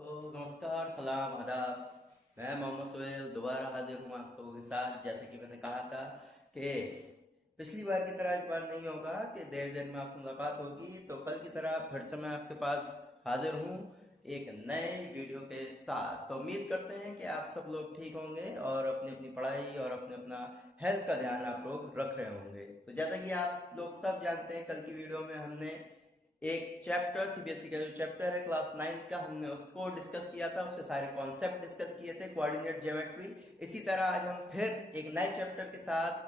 तो नमस्कार, सलाम, आदाब। मैं मोहम्मद सोहेल दोबारा हाजिर हूँ आप लोगों के साथ। जैसे कि मैंने कहा था कि पिछली बार की तरह इस बार नहीं होगा कि देर देर में आपसे मुलाकात होगी, तो कल की तरह फिर से मैं आपके पास हाजिर हूँ एक नए वीडियो के साथ। तो उम्मीद करते हैं कि आप सब लोग ठीक होंगे और अपनी अपनी पढ़ाई और अपने अपना हेल्थ का ध्यान आप लोग रख रहे होंगे। तो जैसा कि आप लोग सब जानते हैं, कल की वीडियो में हमने एक चैप्टर सीबीएसई का जो चैप्टर है क्लास 9 का, हमने उसको डिस्कस किया था, उसके सारे कॉन्सेप्ट डिस्कस किए थे, कोऑर्डिनेट ज्योमेट्री। इसी तरह आज हम फिर एक नए चैप्टर के साथ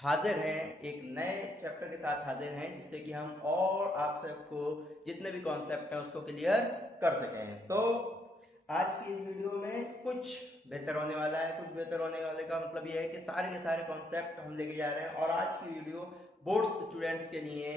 हाजिर हैं, एक नए चैप्टर के साथ हाजिर हैं, जिससे कि हम और आप सबको जितने भी कॉन्सेप्ट हैं उसको क्लियर कर सकें। तो आज की इस वीडियो में कुछ बेहतर होने वाला है। कुछ बेहतर होने वाले का मतलब ये है कि सारे के सारे कॉन्सेप्ट हम लेके जा रहे हैं, और आज की वीडियो बोर्ड्स स्टूडेंट्स के लिए,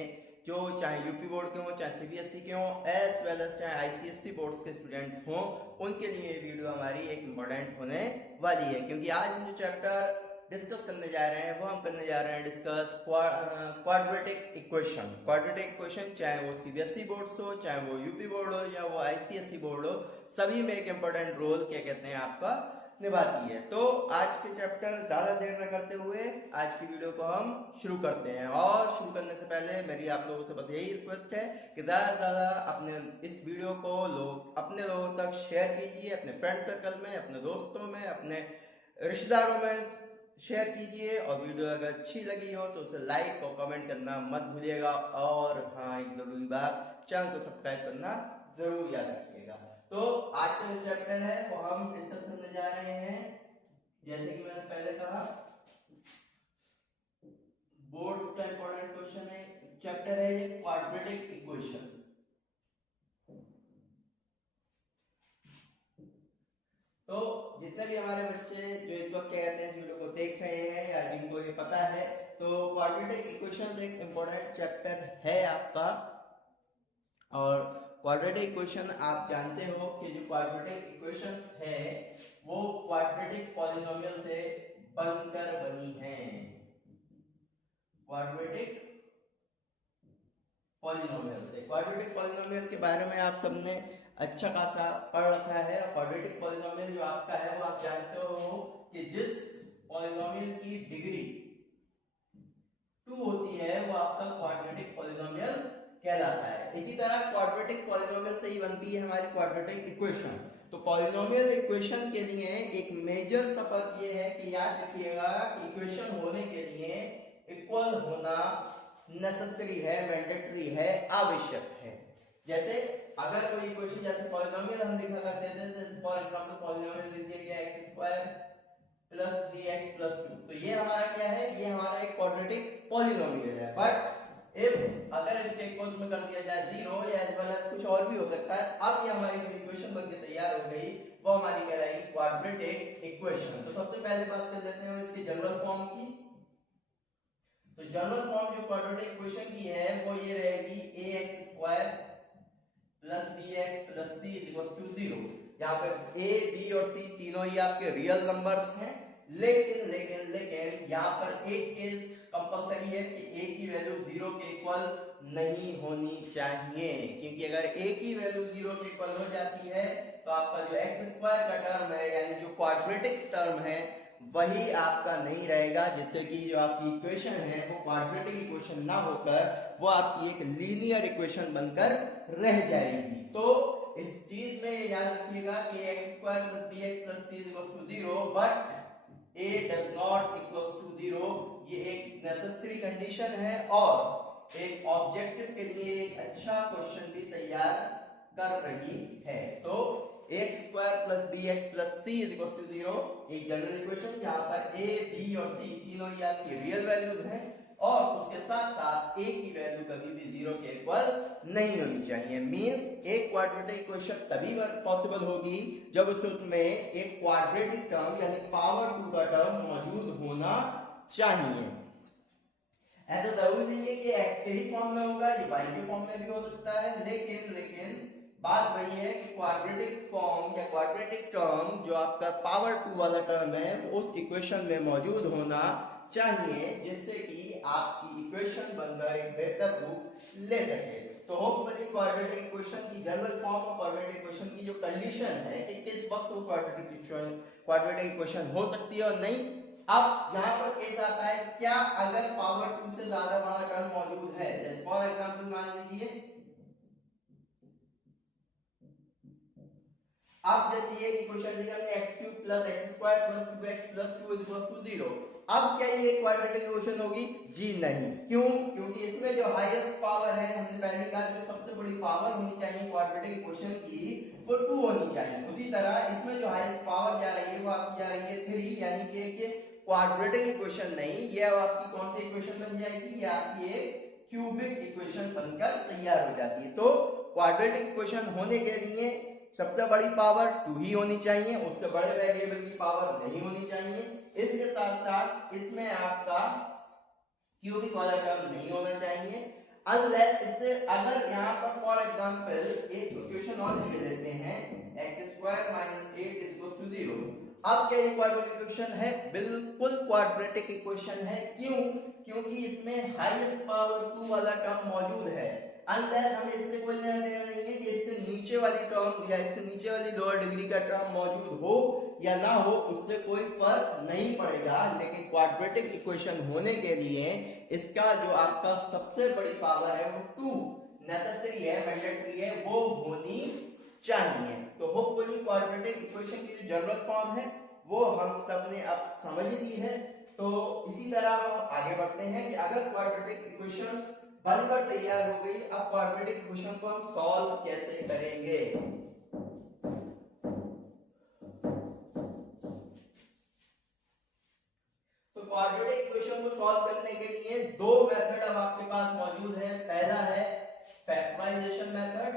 जो चाहे यूपी बोर्ड के हों, चाहे सीबीएसई के हों, एज वेल एज चाहे आईसीएसई बोर्ड्स के स्टूडेंट्स हों, उनके लिए ये वीडियो हमारी एक इम्पोर्टेंट होने वाली है। क्योंकि आज हम जो चैप्टर डिस्कस करने जा रहे हैं वो हम करने जा रहे हैं discuss quadratic equation. Quadratic equation चाहे वो सीबीएसई बोर्ड हो, चाहे वो यूपी बोर्ड हो, या वो आईसीएसई बोर्ड हो, सभी में एक इम्पोर्टेंट रोल क्या कहते हैं आपका निभाती है। तो आज के चैप्टर ज्यादा देर न करते हुए आज की वीडियो को हम शुरू करते हैं। और शुरू करने से पहले मेरी आप लोगों से बस यही रिक्वेस्ट है कि ज्यादा से ज्यादा अपने इस वीडियो को अपने लोगों तक शेयर कीजिए, अपने फ्रेंड सर्कल में, अपने दोस्तों में, अपने रिश्तेदारों में शेयर कीजिए। और वीडियो अगर अच्छी लगी हो तो उसे लाइक और कमेंट करना मत भूलिएगा। और हाँ, एक जरूरी बात, चैनल को सब्सक्राइब करना जरूर याद रखिएगा। तो आज का जो चैप्टर है वो हम डिस्कस करने जा रहे हैं। जैसे कि मैंने पहले कहा, बोर्ड्स का इंपॉर्टेंट क्वेश्चन है, चैप्टर है ये क्वाड्रेटिक इक्वेशन। तो जितने भी हमारे बच्चे जो इस वक्त क्या कहते हैं वीडियो को देख रहे हैं या जिनको ये पता है, तो क्वाड्रेटिक इक्वेशन एक इंपॉर्टेंट चैप्टर है आपका। और क्वाड्रेटिक इक्वेशन आप जानते हो कि जो क्वाड्रेटिक इक्वेशंस है वो क्वाड्रेटिक पॉलिनोमियल से बनकर बनी है। क्वाड्रेटिक पॉलिनोमियल से, क्वाड्रेटिक पॉलिनोमियल के बारे में आप सबने अच्छा खासा पढ़ रखा है। क्वाड्रेटिक पॉलिनोमियल जो आपका है वो आप जानते हो कि जिस पॉलिनोमियल की डिग्री 2 होती है वो आपका क्वाड्रेटिक पॉलिनोमियल कहलाता है। इसी तरह क्वाड्रेटिक पॉलिनोमियल से ही बनती है हमारी क्वाड्रेटिक इक्वेशन। तो पॉलिनोमियल इक्वेशन के लिए एक मेजर सा फर्क ये है कि याद रखिएगा कि इक्वेशन होने के लिए इक्वल होना नेसेसरी है, मैंडेटरी है, आवश्यक है। जैसे अगर कोई इक्वेशन, जैसे पॉलिनोमियल हम लिखा करते थे, जैसे फॉर एग्जांपल पॉलिनोमियल लिख दिया गया x² प्लस 3x प्लस 2, तो ये हमारा क्या है, ये हमारा एक क्वाड्रेटिक पॉलिनोमियल है। बट इफ अगर इसके इक्वल्स में कर दिया जाए 0 या एज वेल एज कुछ और भी हो सकता है, अब ये हमारी जो इक्वेशन बनके तैयार हो गई वो हमारी कहलाएगी क्वाड्रेटिक इक्वेशन। तो सबसे पहले बात कर लेते हैं इसकी जनरल फॉर्म की। तो जनरल फॉर्म जो क्वाड्रेटिक इक्वेशन की है वो ये रहेगी ax² plus bx plus c equals to 0। यहाँ पे a, b और c तीनों ही आपके रियल नंबर्स हैं, लेकिन लेकिन लेकिन यहाँ पर एक केस कंपलसरी है कि a की वैल्यू 0 के इक्वल नहीं होनी चाहिए। क्योंकि अगर a की वैल्यू 0 के इक्वल हो जाती है तो आपका जो x² का टर्म है, यानी जो क्वाड्रेटिक टर्म है, वही आपका नहीं रहेगा, जिससे कि जो आपकी इक्वेशन है वो क्वाड्रेटिक इक्वेशन ना होकर वो आपकी एक लीनियर इक्वेशन बनकर रह जाएगी। तो इस चीज में याद रखिएगा कि x² plus bx plus c equals to 0, but a does not equals to 0। ये एक नेसेसरी कंडीशन है और एक ऑब्जेक्टिव के लिए एक अच्छा क्वेश्चन भी तैयार कर रही है। तो x² plus bx plus c equals to 0 एक जनरल इक्वेशन जहां पर a, b और c तीनों ही आपकी रियल वैल्यूज हैं, और उसके साथ साथ a की वैल्यू कभी भी 0 के इक्वल नहीं होनी चाहिए। मींस एक क्वाड्रेटिक इक्वेशन तभी पॉसिबल होगी जब उसमें एक क्वाड्रेटिक टर्म यानी पावर 2 का टर्म मौजूद होना चाहिए। ऐसा जरूरी नहीं है कि x के ही फॉर्म में होगा, ये y के फॉर्म में भी हो सकता है, लेकिन लेकिन बात वही है कि क्वाड्रेटिक फॉर्म या क्वाड्रेटिक टर्म जो आपका पावर 2 वाला टर्म है उस इक्वेशन में मौजूद होना चाहिए, जिससे कि आपकी इक्वेशन बनकर एक बेहतर रूप ले सके। तो तो होपफुली क्वाड्रेटिक इक्वेशन की जनरल फॉर्म और क्वाड्रेटिक इक्वेशन की जो कंडीशन है कि किस वक्त वो क्वाड्रेटिक इक्वेशन हो सकती है और नहीं। अब यहाँ पर केस आता है, क्या अगर पावर 2 से ज्यादा बड़ा टर्म मौजूद है, जैसे फॉर एग्जांपल मान लीजिए अब जैसे ये इक्वेशन दी हमने x³ + x² + 2x + 2 = 0। अब क्या ये क्वाड्रेटिक इक्वेशन होगी? जी नहीं। क्यों? क्योंकि इसमें जो हाईएस्ट पावर है, हमने पहले कहा जो सबसे बड़ी पावर होनी चाहिए क्वाड्रेटिक इक्वेशन की वो 2 होनी चाहिए। उसी तरह इसमें जो हाईएस्ट पावर जा रही है वो आपकी जा रही है 3, यानी कि क्वाड्रेटिक इक्वेशन नहीं, ये आपकी कौन सी इक्वेशन बन जाएगी? ये आपकी एक क्यूबिक इक्वेशन बनकर तैयार हो जाती है। तो क्वाड्रेटिक इक्वेशन होने के लिए सबसे बड़ी पावर 2 ही होनी चाहिए, उससे बड़े वेरिएबल की पावर नहीं होनी चाहिए। इसके साथ साथ इसमें आपका क्यूबिक वाला टर्म नहीं होना चाहिए, अनलेस इससे अगर यहाँ पर फॉर एग्जांपल एक इक्वेशन और लिख लेते हैं x² - 8 = 0। अब क्या ये क्वाड्रेटिक इक्वेशन है? बिल्कुल क्वाड्रेटिक इक्वेशन है। क्यों? क्योंकि इसमें हाईएस्ट पावर 2 वाला टर्म मौजूद है। अनलेस हमें इससे कोई लेना देना नहीं है कि इससे नीचे वाली टर्म या इससे नीचे वाली लोअर डिग्री का टर्म मौजूद हो या ना हो, उससे कोई फर्क नहीं पड़ेगा। लेकिन क्वाड्रेटिक इक्वेशन होने के लिए इसका जो आपका सबसे बड़ी पावर है वो 2 नेसेसरी है, मैंडेटरी है, वो होनी चाहिए। तो होपफुली क्वाड्रेटिक इक्वेशन की जो जनरल फॉर्म है वो हम सब ने अब समझ ली है। तो इसी तरह हम आगे बढ़ते हैं कि अगर क्वाड्रेटिक इक्वेशन बनकर तैयार हो गई, अब क्वाड्रेटिक इक्वेशन को हम सॉल्व कैसे करेंगे? तो क्वाड्रेटिक इक्वेशन को सॉल्व करने के लिए दो मेथड अब आपके पास मौजूद है। पहला है फैक्टराइजेशन मेथड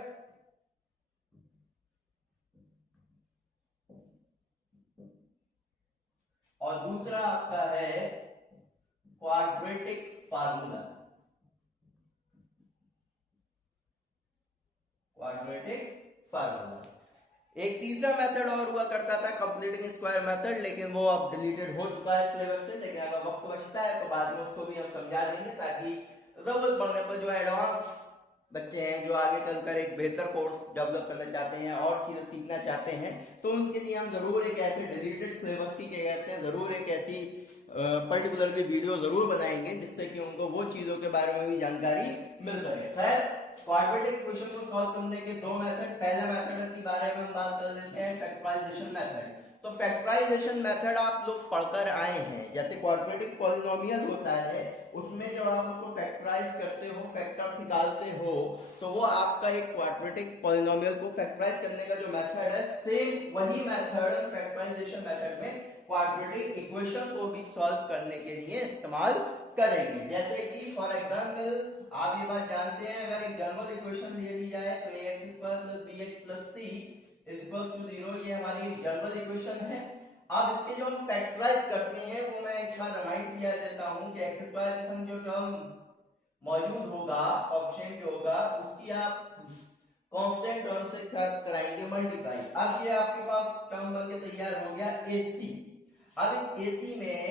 और दूसरा आपका है क्वाड्रेटिक फार्मूला। Quadratic formula. एक तीसरा मेथड और हुआ करता था कंप्लीटिंग स्क्वायर मेथड, लेकिन वो अब डिलीटेड हो चुका है सिलेबस से। लेकिन अगर वक्त बचता है तो बाद में उसको भी हम समझा देंगे, ताकि जरूरत पड़ने पर जो एडवांस बच्चे हैं जो आगे चलकर एक बेहतर कोर्स डेवलप करना चाहते हैं और चीजें सीखना चाहते हैं, तो उनके लिए हम जरूर एक ऐसे डिलीटेड सिलेबस की क्या कहते हैं, जरूर एक ऐसी पर्टिकुलरली वीडियो जरूर बनाएंगे जिससे कि उनको वो चीजों के बारे में भी जानकारी मिल सके। खैर, क्वाड्रेटिक इक्वेशन को सॉल्व करने के दो मेथड। पहला मेथड के बारे में हम बात कर लेते हैं, फैक्टराइजेशन मेथड। तो फैक्टराइजेशन मेथड आप लोग पढ़कर आए हैं। जैसे क्वाड्रेटिक पॉलिनोमियल होता है, उसमें जब आप उसको फैक्टराइज करते हो, फैक्टर निकालते हो, तो वो आपका एक क्वाड्रेटिक पॉलिनोमियल को फैक्टराइज करने का जो मेथड है, सेम वही मेथड फैक्टराइजेशन मेथड में क्वाड्रेटिक इक्वेशन को भी सॉल्व करने के लिए इस्तेमाल करेंगे। जैसे कि फॉर एग्जांपल आप ये बात जानते हैं, अगर एक जनरल इक्वेशन ले ली जाए तो ax² + bx + c = 0, ये हमारी जनरल इक्वेशन है। अब इसके जो हम फैक्टराइज करते हैं वो मैं एक बार रिमाइंड किया देता हूं कि x² के संग जो टर्म मौजूद होगा, ऑप्शन जो होगा, उसकी आप कांस्टेंट टर्म से कराएंगे मल्टीप्लाई। अब ये आपके पास टर्म बन के तैयार हो गया ac। अब इस ac में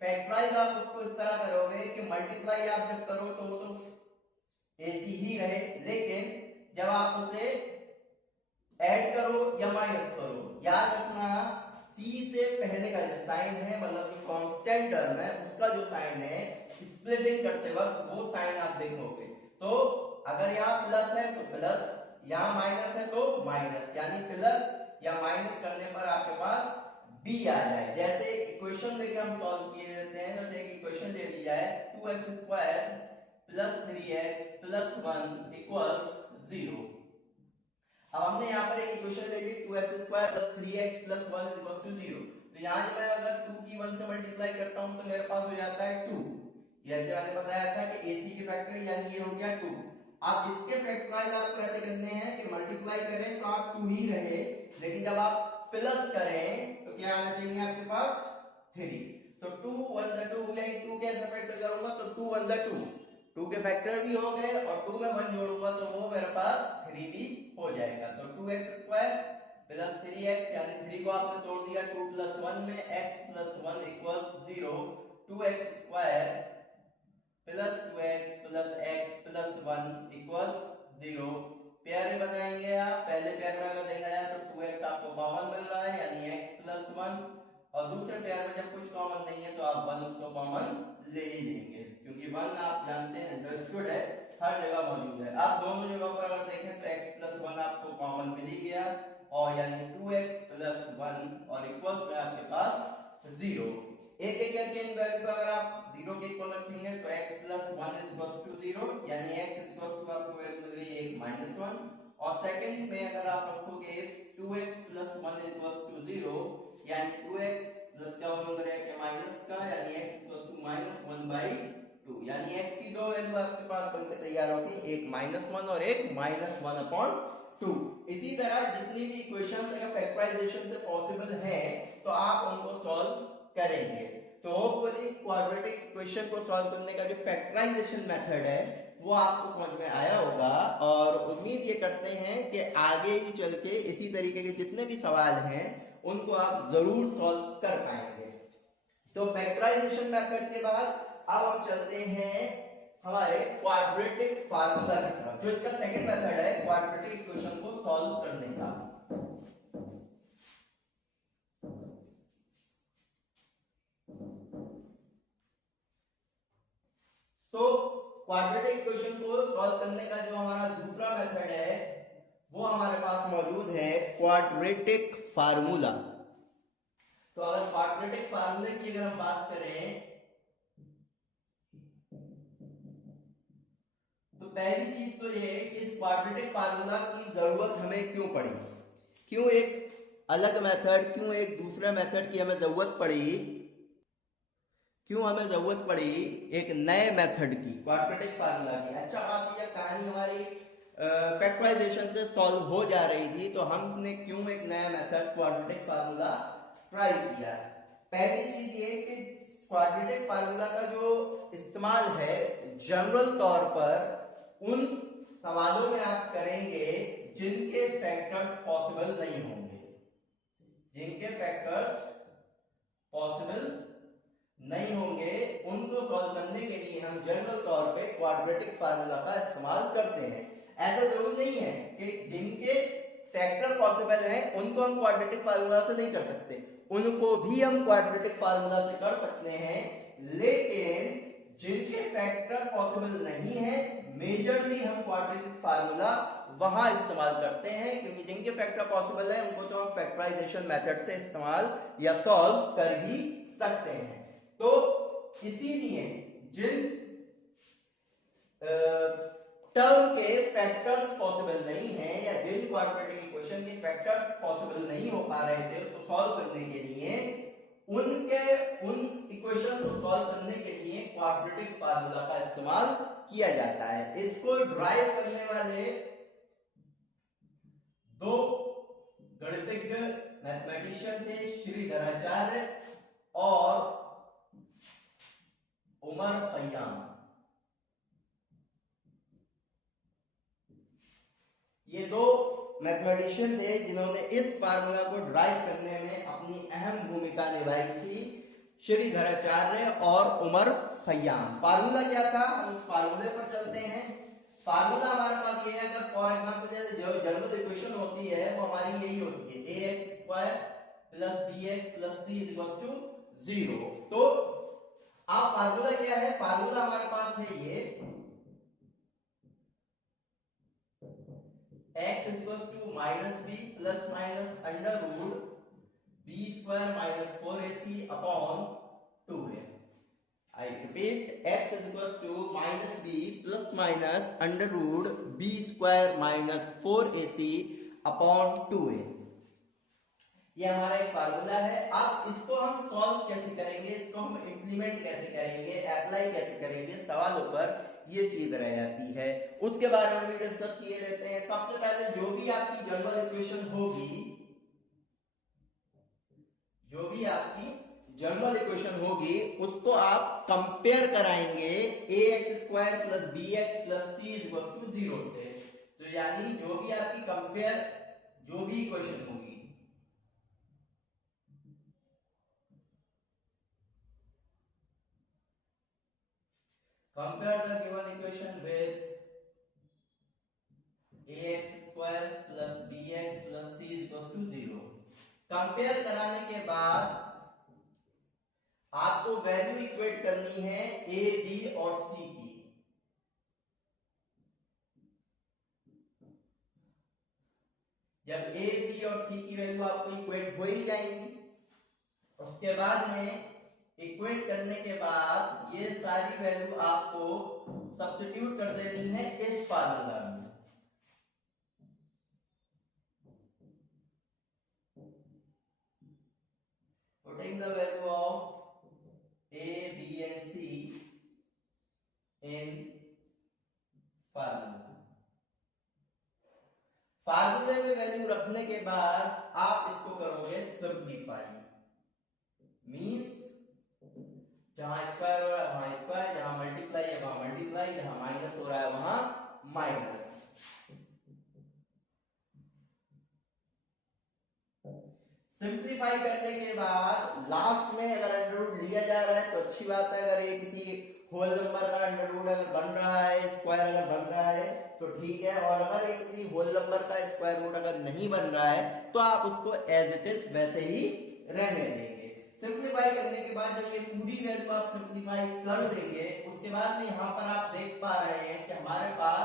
फैक्टराइज आप उसको इस तरह करोगे कि मल्टीप्लाई आप जब करो तो वो तो AC ही रहे, लेकिन जब आप उसे ऐड करो या माइनस करो, याद रखना C से पहले का जो साइन है, मतलब जो कांस्टेंट टर्म है, उसका जो साइन है स्प्लिटिंग करते वक्त वो साइन आप देखोगे। तो अगर यहाँ प्लस है तो प्लस, यहाँ माइनस है तो माइनस, यानी प्लस या माइनस करने पर आपके पास b आ जाए। जैसे इक्वेशन लेके हम सॉल्व किए देते हैं, जैसे एक इक्वेशन ले ली जाए 2x² + 3x + 1 = 0। अब हमने यहाँ पर एक इक्वेशन ले ली 2x² + 3x + 1 = 0। तो यहाँ से मैं अगर 2 की 1 से मल्टीप्लाई करता हूँ तो मेरे पास हो जाता है 2। जैसे मैंने बताया था कि AC के फैक्टर यानी ये हो गया 2। अब इसके फैक्टराइज आपको ऐसे करने हैं कि मल्टीप्लाई करें तो आप 2 ही रहे, लेकिन जब आप प्लस करें तो क्या आना चाहिए आपके पास 3। तो 2 1 2 हो गया, 2 कैसे फैक्टर करूंगा तो 2 1 2, 2 के फैक्टर भी हो गए और 2 में 1 जोड़ूंगा तो वो मेरे पास 3 भी हो जाएगा। तो 2x² + 3x, यानी 3 को आपने तोड़ दिया 2 + 1 में, x + 1 = 0। 2x² + 2x + x + 1 = 0। Pair में बनाएंगे आप, पहले पेयर में अगर देखा जाए तो 2x आपको कॉमन मिल रहा है यानी x प्लस 1, और दूसरे पेयर में जब कुछ कॉमन नहीं है तो आप 1 उसको कॉमन ले ही लेंगे, क्योंकि 1 आप जानते हैं अंडरस्टूड है, हर जगह मौजूद है। आप दोनों जगह पर अगर देखें तो x प्लस 1 आपको कॉमन मिल ही गया, और यानी 2x प्लस 1 और इक्वल्स में आपके पास 0। एक एक करके इन वैल्यू को अगर आप 0 के इक्वल रखेंगे तो x plus 1 is equals to 0, यानी x इज इक्वल्स टू आपको वैल्यू मिल गई 1 माइनस 1, और सेकंड में अगर आप रखोगे 2x plus 1 is equals to 0, यानी 2x प्लस का वर्ग हो जाएगा माइनस का, यानी x इक्वल्स टू माइनस 1/2, यानी x की दो वैल्यू आपके पास बनकर तैयार होगी, एक माइनस 1 और एक माइनस 1/2। इसी तरह जितनी भी इक्वेशंस अगर फैक्टराइजेशन से पॉसिबल है तो आप उनको सॉल्व करेंगे। तो होपफुली क्वाड्रेटिक इक्वेशन को सॉल्व करने का जो फैक्टराइजेशन मेथड है वो आपको समझ में आया होगा, और उम्मीद ये करते हैं कि आगे ही चल के इसी तरीके के जितने भी सवाल हैं उनको आप जरूर सॉल्व कर पाएंगे। तो फैक्टराइजेशन मेथड के बाद अब हम चलते हैं हमारे क्वाड्रेटिक फार्मूला की तरफ, जो इसका सेकंड मेथड है क्वाड्रेटिक इक्वेशन को सॉल्व करने का। तो क्वाड्रेटिक इक्वेशन को सॉल्व करने का जो हमारा दूसरा मेथड है वो हमारे पास मौजूद है क्वाड्रेटिक फार्मूला। तो अगर क्वाड्रेटिक फार्मूले की अगर हम बात करें तो पहली चीज तो ये है कि इस क्वाड्रेटिक फार्मूला की जरूरत हमें क्यों पड़ी, क्यों एक अलग मेथड, क्यों एक दूसरे मेथड की हमें जरूरत पड़ी, क्यों हमें जरूरत पड़ी एक नए मेथड की क्वाड्रेटिक फार्मूला की। अच्छा बात यह कहानी हमारी फैक्टराइजेशन से सॉल्व हो जा रही थी तो हमने क्यों एक नया मेथड क्वाड्रेटिक फार्मूला ट्राई किया। पहली चीज ये कि क्वाड्रेटिक फार्मूला का जो इस्तेमाल है जनरल तौर पर उन सवालों में आप करेंगे जिनके फैक्टर्स पॉसिबल नहीं होंगे, जिनके फैक्टर्स पॉसिबल नहीं होंगे उनको सॉल्व करने के लिए हम जनरल तौर पे क्वाड्रेटिक फार्मूला का इस्तेमाल करते हैं। ऐसा जरूर नहीं है कि जिनके फैक्टर पॉसिबल हैं उनको हम क्वाड्रेटिक फार्मूला से नहीं कर सकते, उनको भी हम क्वाड्रेटिक फार्मूला से कर सकते हैं, लेकिन जिनके फैक्टर पॉसिबल नहीं है मेजरली हम क्वाड्रेटिक फार्मूला वहां इस्तेमाल करते हैं, क्योंकि जिनके फैक्टर पॉसिबल है उनको तो हम फैक्टराइजेशन मेथड से इस्तेमाल या सॉल्व कर ही सकते हैं। तो इसीलिए जिन टर्म के फैक्टर्स पॉसिबल नहीं है या जिन क्वाड्रेटिक इक्वेशन के फैक्टर्स पॉसिबल नहीं हो पा रहे थे उसको सॉल्व करने के लिए उन इक्वेशंस को सॉल्व करने के लिए क्वाड्रेटिक फार्मूला का इस्तेमाल किया जाता है। इसको ड्राइव करने वाले दो गणितज्ञ मैथमेटिशियन थे श्रीधराचार्य और उमर खय्याम। ये दो मैथमेटिशियन थे जिन्होंने इस फार्मूला को ड्राइव करने में अपनी अहम भूमिका निभाई थी, श्रीधराचार्य और उमर खय्याम। फार्मूला क्या था, हम उस फार्मूले पर चलते हैं। फार्मूला हमारे पास ये है, अगर फॉर एग्जांपल जैसे जो जनरल इक्वेशन होती है वो हमारी यही होती है ax² plus bx plus c equals to 0। तो आप फार्मूला क्या है, फार्मूला हमारे पास है ये x equals to minus b plus minus under root b square minus 4ac upon 2a। I repeat, x is equals to minus b plus minus under root b square minus 4ac upon 2a। ये हमारा एक formula है। अब इसको हम solve कैसे करेंगे, इसको हम इंप्लीमेंट कैसे करेंगे, अप्लाई कैसे करेंगे सवालों पर, ये चीज रह जाती है, उसके बारे में भी डिस्कस किए लेते हैं। सबसे पहले जो भी आपकी जनरल इक्वेशन होगी, जो भी आपकी जनरल इक्वेशन होगी उसको आप कंपेयर कराएंगे ax² plus bx plus c equal to 0 से। तो यानी जो भी आपकी कंपेयर जो भी इक्वेशन होगी, compare the given equation with ax² plus bx plus c equal to 0। Compare कराने के बाद आपको वैल्यू इक्वेट करनी है a b और c की। जब a b और c की वैल्यू आपको इक्वेट हो ही जाएंगी, उसके बाद में इक्वेट करने के बाद ये सारी वैल्यू आपको सब्स्टिट्यूट कर देनी है इस फार्मूला में। Putting the value of a b and c in formula. फार्मूले में वैल्यू रखने के बाद आप इसको करोगे सिंप्लीफाई। मींस जहां स्क्वायर हो रहा है वहां स्क्वायर, जहां मल्टीप्लाई है वहां मल्टीप्लाई, जहां माइनस हो रहा है वहां माइनस। सिंप्लीफाई करने के बाद लास्ट में अगर अंडर रूट लिया जा रहा है तो अच्छी बात है। अगर ये किसी होल नंबर का अंडर रूट अगर बन रहा है, स्क्वायर अगर बन रहा है तो ठीक है, और अगर एक किसी होल नंबर का स्क्वायर रूट अगर नहीं बन रहा है तो आप उसको एज इट इज वैसे ही रहने देंगे। सिंप्लीफाई करने के बाद जब ये पूरी वैल्यू आप सिंप्लीफाई कर देंगे, उसके बाद में यहाँ पर आप देख पा रहे हैं कि हमारे पास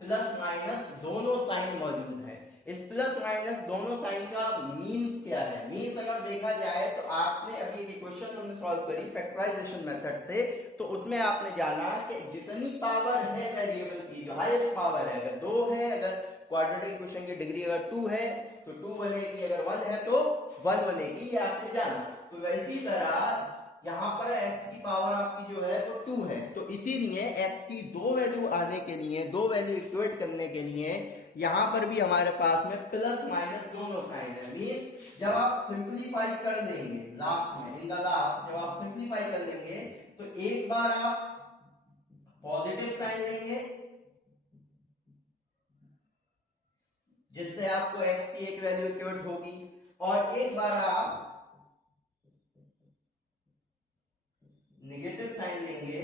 प्लस माइनस दोनों साइन मौजूद है। इस प्लस माइनस दोनों साइन का मीन्स क्या है? मीन्स अगर देखा जाए तो आपने अभी एक इक्वेशन हमने सॉल्व करी फैक्टराइजेशन मेथड से, तो उसमें आपने जाना कि जितनी पावर है वेरिएबल की, जो हाईएस्ट पावर है, अगर 2 है, अगर क्वाड्रेटिक इक्वेशन की डिग्री अगर 2 है तो 2 बनेगी, अगर 1 है तो 1 बनेगी, ये आपने जाना। तो वैसी तरह यहाँ पर x की पावर आपकी जो है वो 2 है, तो इसीलिए x की दो वैल्यू आने के लिए, दो वैल्यू इक्वेट करने के लिए यहाँ पर भी हमारे पास में प्लस माइनस दोनों साइन है। मींस जब आप सिंप्लीफाई कर देंगे लास्ट में, इन द लास्ट जब आप सिंप्लीफाई कर लेंगे तो एक बार आप पॉजिटिव साइन लेंगे जिससे आपको x की एक वैल्यू इक्वेट होगी, और एक बार आप नेगेटिव साइन लेंगे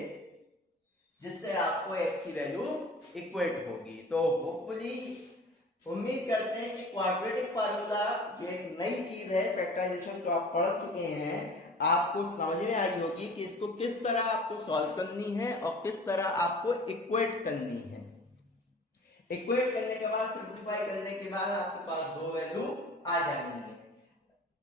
जिससे आपको x की वैल्यू इक्वेट होगी। तो होपफुली उम्मीद करते हैं कि क्वाड्रेटिक फार्मूला जो एक नई चीज है फैक्टराइजेशन जो आप पढ़ चुके हैं, आपको समझ में आई होगी कि इसको किस तरह आपको सॉल्व करनी है और किस तरह आपको इक्वेट करनी है। इक्वेट करने के बाद, सिंप्लीफाई करने के बाद आपके पास दो वैल्यू आ जाएंगे।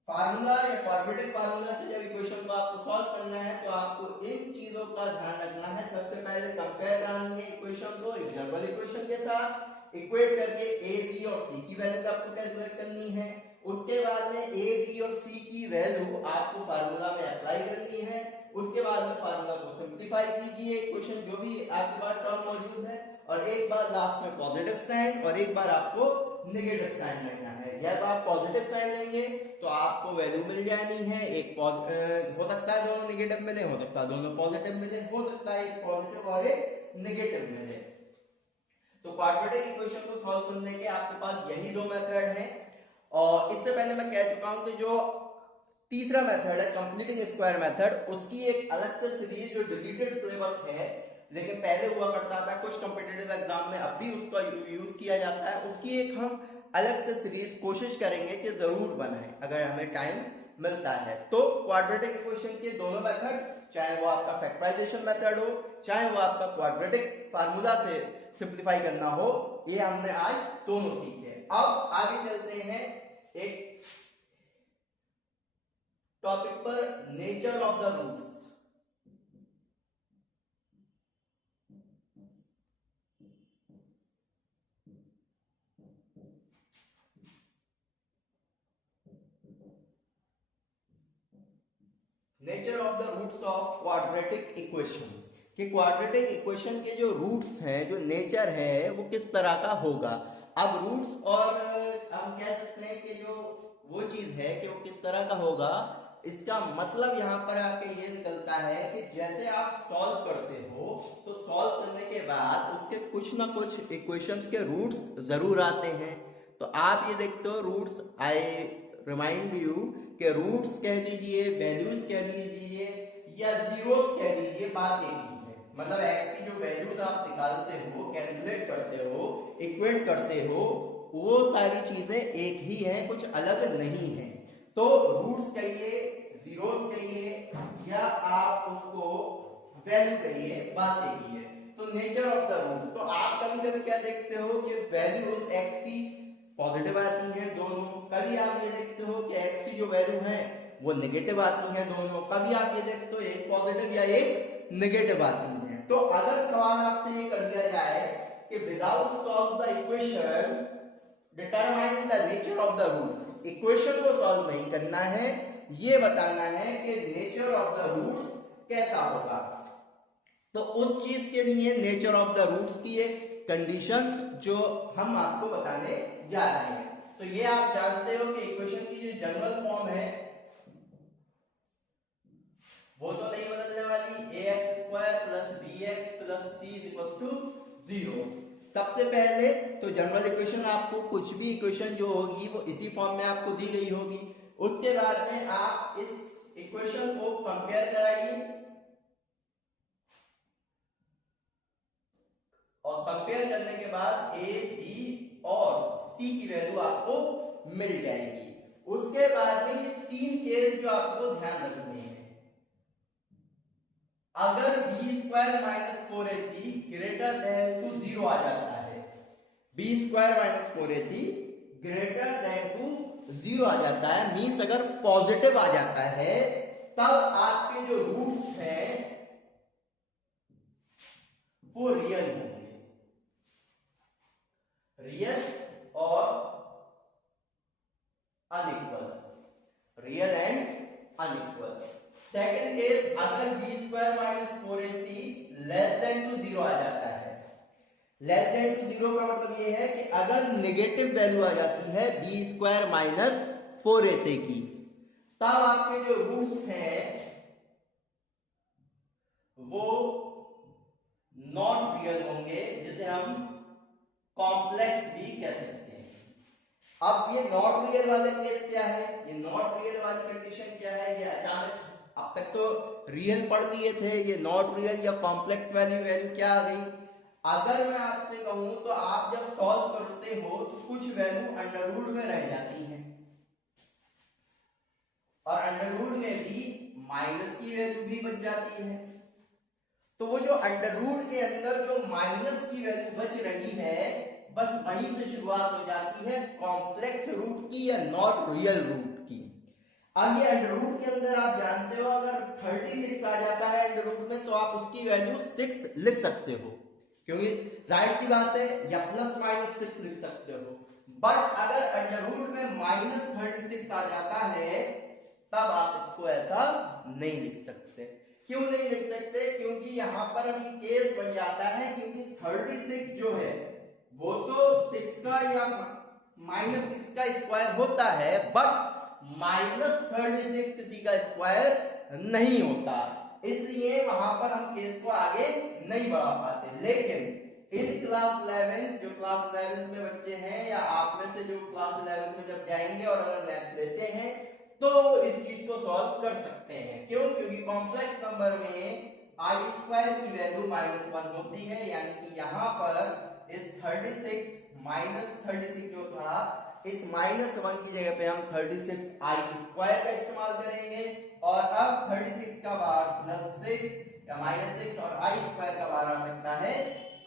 फार्मूला या क्वाड्रेटिक फार्मूला से जब इक्वेशन को आपको सॉल्व करना है तो आपको इन चीजों का ध्यान रखना है। सबसे पहले कंपेयर करानी है इक्वेशन को इस डबल इक्वेशन के साथ, इक्वेट करके a b और c की वैल्यू आपको कैलकुलेट करनी है। उसके बाद में a b और c की वैल्यू आपको फार्मूला में अप्लाई करनी है। उसके बाद में फार्मूला को सिंप्लीफाई कीजिए, इक्वेशन जो भी आपके पास टर्म मौजूद है, और एक बार लास्ट में पॉजिटिव साइन और एक बार आपको नेगेटिव साइन लेना है। जब आप पॉजिटिव साइन लेंगे तो आपको वैल्यू मिल जानी है, एक हो सकता है दोनों नेगेटिव मिले, हो सकता है दोनों पॉजिटिव मिले, हो सकता है एक पॉजिटिव और एक नेगेटिव मिले। तो क्वाड्रेटिक इक्वेशन को सॉल्व करने के आपके पास यही दो मेथड हैं। और इससे पहले मैं कह चुका हूं कि जो तीसरा मेथड है कंप्लीटिंग स्क्वायर मेथड, उसकी एक अलग से सीरीज जो डिलीटेड सिलेबस है, लेकिन पहले हुआ करता था कुछ कॉम्पिटिटिव एग्जाम में, अब भी उसका यूज किया जाता है, उसकी एक हम अलग से सीरीज कोशिश करेंगे कि जरूर बनाएं अगर हमें टाइम मिलता है। तो क्वाड्रेटिक इक्वेशन के दोनों मेथड, चाहे वो आपका फैक्टराइजेशन मेथड हो, चाहे वो आपका क्वाड्रेटिक फार्मूला से सिंप्लीफाई करना हो, ये हमने आज दोनों सीखे। अब आगे चलते हैं एक टॉपिक पर, nature of the roots. Nature of the roots of quadratic equation, कि क्वाड्रेटिक इक्वेशन के जो रूट्स हैं, जो नेचर है, वो किस तरह का होगा। अब रूट्स और हम कह सकते हैं कि जो वो चीज है कि वो किस तरह का होगा, इसका मतलब यहाँ पर आके ये निकलता है कि जैसे आप सॉल्व करते हो तो सॉल्व करने के बाद उसके कुछ ना कुछ इक्वेशंस के रूट्स जरूर आते हैं। तो आप ये देखते हो रूट्स, आई रिमाइंड यू कि रूट्स कह लीजिए, वैल्यूज कह लीजिए या जीरोस कह लीजिए, बात एक ही है। मतलब x की जो वैल्यूज आप निकालते हो, कैलकुलेट करते हो, इक्वेट करते हो, वो सारी चीजें एक ही हैं, कुछ अलग नहीं है। तो रूट्स कहिए, जीरोस कहिए, या आप उसको वैल्यू कहिए, बातें कहिए, तो नेचर ऑफ द रूट। तो आप कभी कभी क्या देखते हो कि वैल्यूज x की पॉजिटिव आती है दोनों, कभी आप ये देखते हो कि x की जो वैल्यू है वो नेगेटिव आती है दोनों, कभी आप ये देखते हो एक पॉजिटिव या एक नेगेटिव आती है। तो अगर सवाल आपसे ये कर दिया जाए कि without solve the equation determine the nature of the roots, equation को सॉल्व नहीं करना है, ये बताना है कि नेचर ऑफ द रूट्स कैसा होगा, तो उस चीज के लिए नेचर ऑफ द रूट्स की एक कंडीशंस जो हम आपको बताने जा रहे हैं। तो ये आप जानते हो कि इक्वेशन की जो जनरल फॉर्म है वो तो नहीं बदलने वाली, ax square plus bx plus c is equal to 0। सबसे पहले तो जनरल इक्वेशन, आपको कुछ भी इक्वेशन जो होगी वो इसी फॉर्म में आपको दी गई होगी। उसके बाद में आप इस इक्वेशन को कंपेयर कराइए, और कंपेयर करने के बाद a, b और c की वैल्यू आपको मिल जाएगी। उसके बाद में ये तीन केस जो आपको ध्यान रखने हैं, अगर b square minus 4ac greater than to 0 आ जाता है, b square minus 4ac greater than to 0 आ जाता है, मीन्स अगर पॉजिटिव आ जाता है, तब आपके जो रूट्स हैं वो रियल होंगे, रियल और unequal, real and unequal. Second case, अगर b square minus 4ac less than to 0 आ जाता है, लेस देन टू 0 का मतलब ये है कि अगर नेगेटिव वैल्यू आ जाती है b स्क्वायर माइनस 4ac की, तब आपके जो रूट्स हैं वो नॉट रियल होंगे, जिसे हम कॉम्प्लेक्स भी कह सकते हैं। अब ये नॉट रियल वाला केस क्या है, ये नॉट रियल वाली कंडीशन क्या है, ये अचानक, अब तक तो रियल पढ़ लिए थे, ये नॉट रियल या कॉम्प्लेक्स वैल्यू क्या आ गई। अगर मैं आपसे कहूं तो आप जब सॉल्व करते हो तो कुछ वैल्यू अंडर रूट में रह जाती है, और अंडर रूट में भी माइनस की वैल्यू भी बच जाती है। तो वो जो अंडर रूट के अंदर जो माइनस की वैल्यू बच रही है, बस वहीं से शुरुआत हो जाती है कॉम्प्लेक्स रूट की या नॉट रियल रूट की। अब ये अंडर रूट के अंदर आप जानते हो अगर 36 आ जाता है अंडर रूट में, तो आप उसकी वैल्यू 6 लिख सकते हो, क्योंकि जाहिर सी बात है, या प्लस माइनस 6 लिख सकते हो। बट अगर अंडर रूट में माइनस 36 आ जाता है, तब आप इसको ऐसा नहीं लिख सकते। क्यों नहीं लिख सकते, क्योंकि यहां पर अभी केस बन जाता है, क्योंकि 36 जो है वो तो 6 का या माइनस 6 का स्क्वायर होता है, बट माइनस 36 किसी का स्क्वायर नहीं होता, इसलिए वहां पर हम केस को आगे नहीं बढ़ा पाते। लेकिन इन क्लास 11, जो क्लास 11 में बच्चे हैं, या आप में से जो क्लास 11 में जब जाएंगे और अगर मैथ लेते हैं, तो इस चीज को सॉल्व कर सकते हैं। क्यों, क्योंकि कॉम्प्लेक्स नंबर में आई स्क्वायर की वैल्यू -1 होती है, यानी कि यहाँ पर इस 36 -36 जो था, इस -1 की जगह पे हम 36 आई स्क्वायर का इस्तेमाल करेंगे, और अब 36 का बाहर +6 या -6 और आई स्क्वायर का बाहर आ सकता है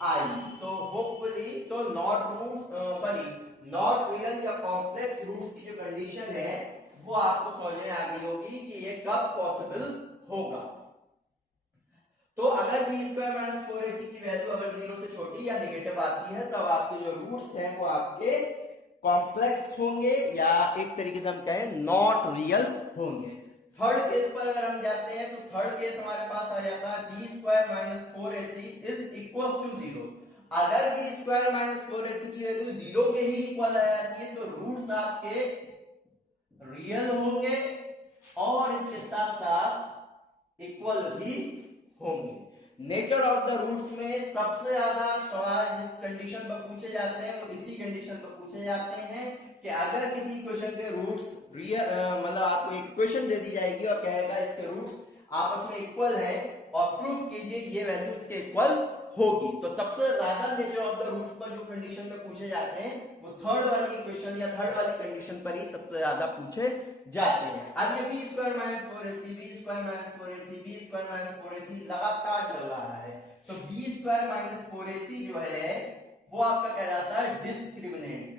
आई। तो होपफुली तो नॉट रियल या कॉम्प्लेक्स रूट्स की जो कंडीशन है वो आपको समझ में आ गई होगी कि ये कब पॉसिबल होगा। तो अगर b स्क्वायर माइनस 4ac की वैल्यू अगर 0 से छोटी या नेगेटिव आती है, तब आपके जो रूट्स हैं वो आपके कॉम्प्लेक्स होंगे, या एक तरीके से हम कहें नॉट रियल होंगे। थर्ड केस पर अगर हम जाते हैं, तो थर्ड केस हमारे पास आ जाता है b square minus 4ac is equal to 0। अगर b स्क्वायर माइनस 4ac की वैल्यू 0 के ही इक्वल आ जाती है, तो रूट्स आपके रियल होंगे और इसके साथ साथ इक्वल भी होंगे। नेचर ऑफ द रूट्स में सबसे ज्यादा सवाल जिस कंडीशन पर पूछे जाते हैं वो इसी कंडीशन पर पूछे जाते हैं कि अगर किसी इक्वेशन के रूट्स रियल, मतलब आपको एक इक्वेशन दे दी जाएगी और कहेगा इसके रूट्स आपस में इक्वल है, और प्रूफ कीजिए ये वैल्यू उसके इक्वल होगी। तो सबसे ज्यादा नेचर ऑफ द रूट पर जो कंडीशन में पूछे जाते हैं वो थर्ड वाली इक्वेशन या थर्ड वाली कंडीशन पर ही सबसे ज्यादा पूछे जाते हैं। अब ये b square minus 4ac b square minus 4ac b square minus 4ac लगातार चल रहा है। तो b स्क्वायर माइनस 4ac जो है वो आपका कहलाता है डिस्क्रिमिनेंट।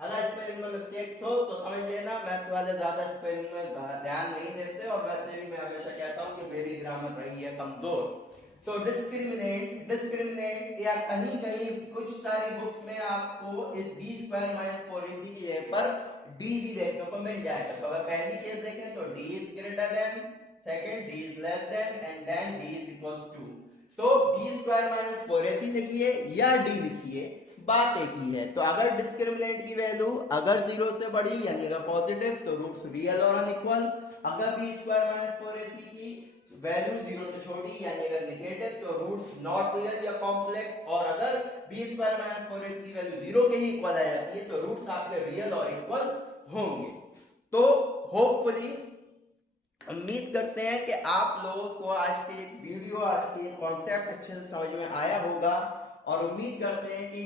अगर स्पेलिंग में मिस्टेक्स हो तो समझ लेना, मैथ वाले ज्यादा स्पेलिंग में ध्यान नहीं देते और वैसे भी मैं हमेशा कहता हूं कि मेरी ग्रामर रही है कमजोर। तो डिस्क्रिमिनेंट या कहीं कहीं कुछ सारी बुक्स में आपको इस b स्क्वायर माइनस 4ac की जगह पर d भी देखने को मिल जाएगा। तो अगर पहली केस देखें तो d is greater than, second d is less than and then d is equals to. तो b स्क्वायर माइनस 4ac लिखिए या d लिखिए, बात एक ही है। तो अगर डिस्क्रिमिनेंट की वैल्यू अगर 0 से बड़ी यानी अगर पॉजिटिव तो रूट्स रियल और अनइक्वल, अगर b स्क्वायर माइनस 4ac की वैल्यू 0 से छोटी यानी अगर नेगेटिव तो रूट्स नॉट रियल या कॉम्प्लेक्स, और अगर b स्क्वायर माइनस 4ac की वैल्यू 0 के ही इक्वल आ जाती है तो रूट्स आपके रियल और इक्वल होंगे। तो होपफुली उम्मीद करते हैं कि आप लोगों को आज के वीडियो, आज के कॉन्सेप्ट अच्छे से समझ में आया होगा और उम्मीद करते हैं कि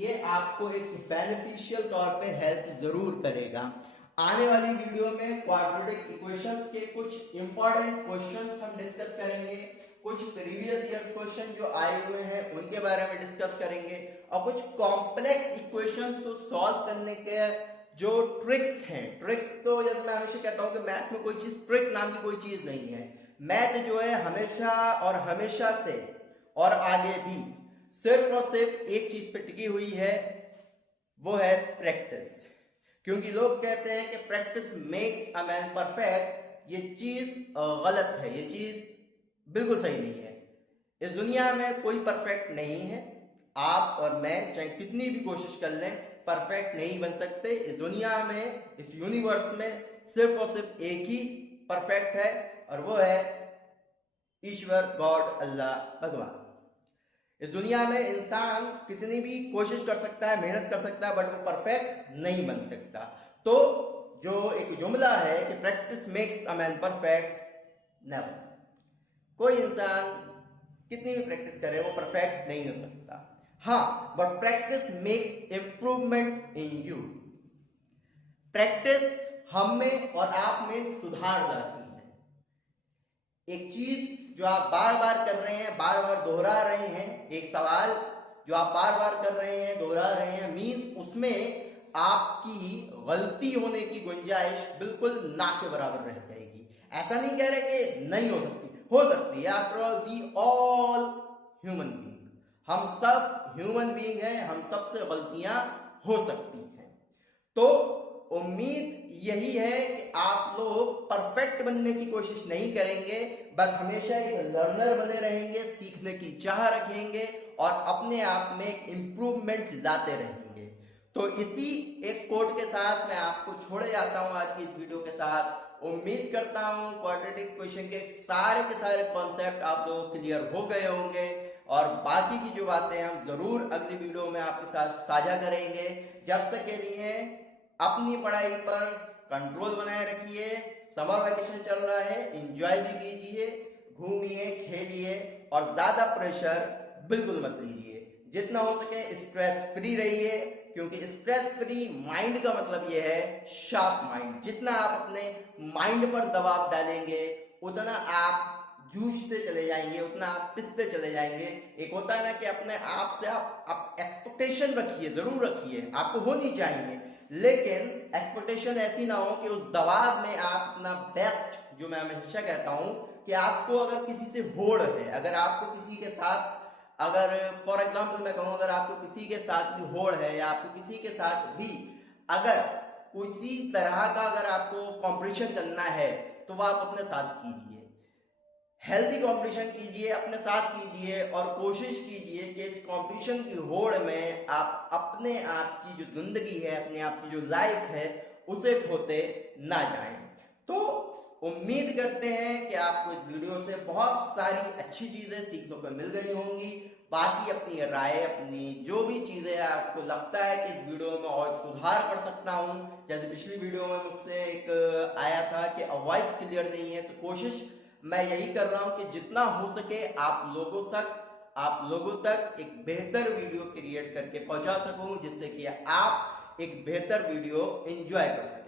ये आपको एक बेनिफिशियल तौर पे हेल्प जरूर करेगा। आने वाली वीडियो में क्वाड्रेटिक इक्वेशंस के कुछ इंपॉर्टेंट क्वेश्चंस हम डिस्कस करेंगे, कुछ प्रीवियस ईयर क्वेश्चन जो आए हुए हैं उनके बारे में डिस्कस करेंगे और कुछ कॉम्प्लेक्स इक्वेशंस को सॉल्व करने के जो ट्रिक्स हैं। ट्रिक्स तो जैसे मैं हमेशा कहता हूं कि मैथ में कोई चीज ट्रिक नाम की कोई चीज नहीं है। मैथ जो है हमेशा और हमेशा से और आगे भी सिर्फ और सिर्फ एक चीज पे टिकी हुई है, वो है प्रैक्टिस। क्योंकि लोग कहते हैं कि practice makes a man perfect. ये चीज गलत है, ये चीज बिल्कुल सही नहीं है। इस दुनिया में कोई परफेक्ट नहीं है। आप और मैं चाहे कितनी भी कोशिश कर लें परफेक्ट नहीं बन सकते। इस दुनिया में, इस यूनिवर्स में सिर्फ और सिर्फ एक ही परफेक्ट है और वो है ईश्वर, गॉड, अल्लाह, भगवान। इस दुनिया में इंसान कितनी भी कोशिश कर सकता है, मेहनत कर सकता है, बट वो परफेक्ट नहीं बन सकता। तो जो एक जुमला है कि practice makes a man perfect, never. कोई इंसान कितनी भी प्रैक्टिस करे वो परफेक्ट नहीं हो सकता। हाँ, but practice makes improvement in you. Practice हम में और आप में सुधार लाती है। एक चीज जो आप बार बार कर रहे हैं, बार बार दोहरा रहे हैं, एक सवाल जो आप बार बार कर रहे हैं, दोहरा रहे हैं, मीन्स उसमें आपकी गलती होने की गुंजाइश बिल्कुल ना के बराबर रह जाएगी। ऐसा नहीं कह रहे कि नहीं हो सकती है। After all we all human being, हम सब ह्यूमन बीइंग हैं, हम सबसे गलतियां हो सकती हैं। तो उम्मीद यही है कि आप लोग परफेक्ट बनने की कोशिश नहीं करेंगे, बस हमेशा एक लर्नर बने रहेंगे, सीखने की चाह रखेंगे और अपने आप में इंप्रूवमेंट लाते रहेंगे। तो इसी एक कोट के साथ मैं आपको छोड़े जाता हूं आज की इस वीडियो के साथ। उम्मीद करता हूं क्वाड्रेटिक इक्वेशन के सारे कॉन्सेप्ट आप लोगों को क्लियर हो गए होंगे और बाकी की जो बातें हम जरूर अगली वीडियो में आपके साथ साझा करेंगे। जब तक के लिए अपनी पढ़ाई पर कंट्रोल बनाए रखिए। समर वैकेशन चल रहा है, एंजॉय भी कीजिए, घूमिए, खेलिए और ज्यादा प्रेशर बिल्कुल मत लीजिए। जितना हो सके स्ट्रेस फ्री रहिए, क्योंकि स्ट्रेस फ्री माइंड का मतलब यह है शार्प माइंड। जितना आप अपने माइंड पर दबाव डालेंगे उतना आप जूझते चले जाएंगे, उतना आप पिसते चले जाएंगे। एक होता है ना कि अपने आप से आप एक्सपेक्टेशन रखिए, जरूर रखिए, आपको होनी चाहिए, लेकिन एक्सपेक्टेशन ऐसी ना हो कि उस दबाव में आप अपना बेस्ट, जो मैं हमेशा कहता हूं कि आपको अगर किसी से होड़ है, अगर आपको किसी के साथ, अगर फॉर एग्जांपल मैं कहूं अगर आपको किसी के साथ भी होड़ है या आपको किसी के साथ भी अगर किसी तरह का अगर आपको कंपटीशन करना है तो वह आप अपने साथ कीजिए, हेल्दी कंपटीशन कीजिए, अपने साथ कीजिए और कोशिश कीजिए कि इस कंपटीशन की होड़ में आप अपने आप की जो जिंदगी है, अपने आप की जो लाइफ है उसे खोते ना जाएं। तो उम्मीद करते हैं कि आपको इस वीडियो से बहुत सारी अच्छी चीजें सीखने को मिल गई होंगी। बाकी अपनी राय, अपनी जो भी चीजें आपको लगता है कि इस वीडियो में और सुधार कर सकता हूँ, जैसे पिछली वीडियो में मुझसे एक आया था कि वॉइस क्लियर नहीं है, तो कोशिश मैं यही कर रहा हूँ कि जितना हो सके आप लोगों तक एक बेहतर वीडियो क्रिएट करके पहुंचा सकूं, जिससे कि आप एक बेहतर वीडियो एंजॉय कर सकें।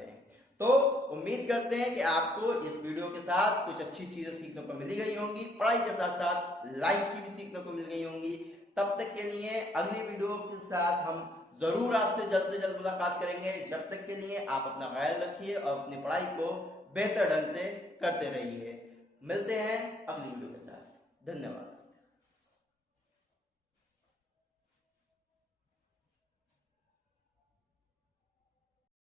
तो उम्मीद करते हैं कि आपको इस वीडियो के साथ कुछ अच्छी चीजें सीखने को मिल गई होंगी, पढ़ाई के साथ साथ लाइफ की भी सीखने को मिल गई होंगी। तब तक के लिए अगली वीडियो के साथ हम जरूर आपसे जल्द से जल्द मुलाकात करेंगे। जब तक के लिए आप अपना ख्याल रखिए और अपनी पढ़ाई को बेहतर ढंग से करते रहिए। मिलते हैं अगली वीडियो के साथ। धन्यवाद।